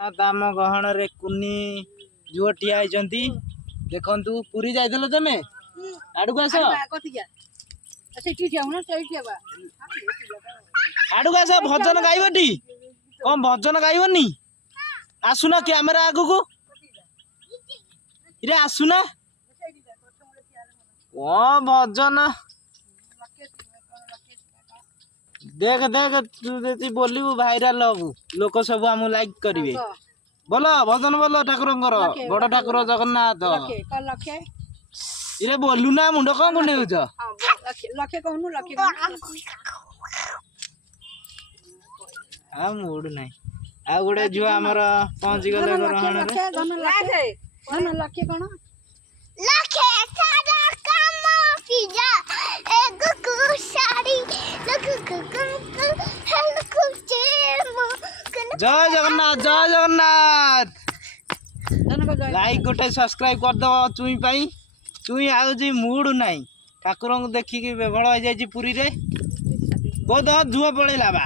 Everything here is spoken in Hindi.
आम गहन रे कुनी जुओ ठिया देखु पुरी जाइल तमे आड़ को आस आड़ को आस भजन गाइबटी कौन भजन गाइबनी आसुना कैमेरा आगु को इरे आसुना कौन भजन देख देख तू बोलू भाइराल हबू लोक सब आम लाइक करेंगे बोल भजन बोल ठाकुर बड़ ठाकुर जगन्नाथ इरे बोलू ना मुंड कौन कुंडे हाँ मुड ना आ गोटे झुआ आमर पहुंची गले ग्रहण जय जगन्नाथ जय जगन्नाथ लाइक गोटे सब्सक्राइब करदे चुई पाई चुई आज मुड नाई ठाकुर देखिकी बेभल हो जाए पुरी रे बहुत धुआ पड़ेगा बा।